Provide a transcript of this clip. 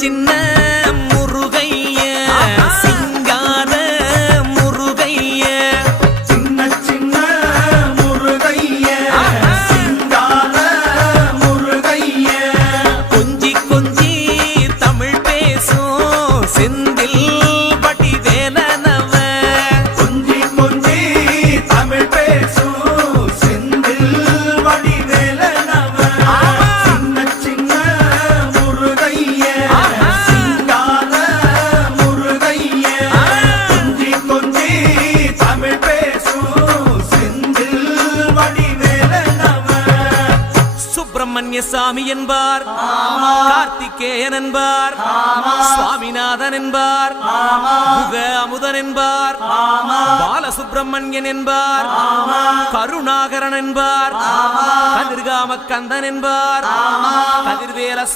சின்ன முருகைய சிங்கார முருகைய சின்ன சின்ன முருகைய சிங்கார முருகைய கொஞ்சி கொஞ்சி தமிழ் பேசும் செந்தில் வடிவேலனவ கொஞ்சி கொஞ்சி தமிழ் பேசும் செந்தில் வடிவேலனவ சின்ன சின்ன முருகைய சிங்கார முருகைய கொஞ்சி கொஞ்சி தமிழ் பேசும் செந்தில் வடிவேலனவ சுப்பிரமணிய சாமி என்பார், கார்த்திகேயன் என்பார், சுவாமிநாதன் என்பார், முக அமுதன் என்பார், பாலசுப்பிரமணியன் என்பார், கருணாகரன் என்பார், கதிர்காம கந்தன் என்பார், கதிர்வேல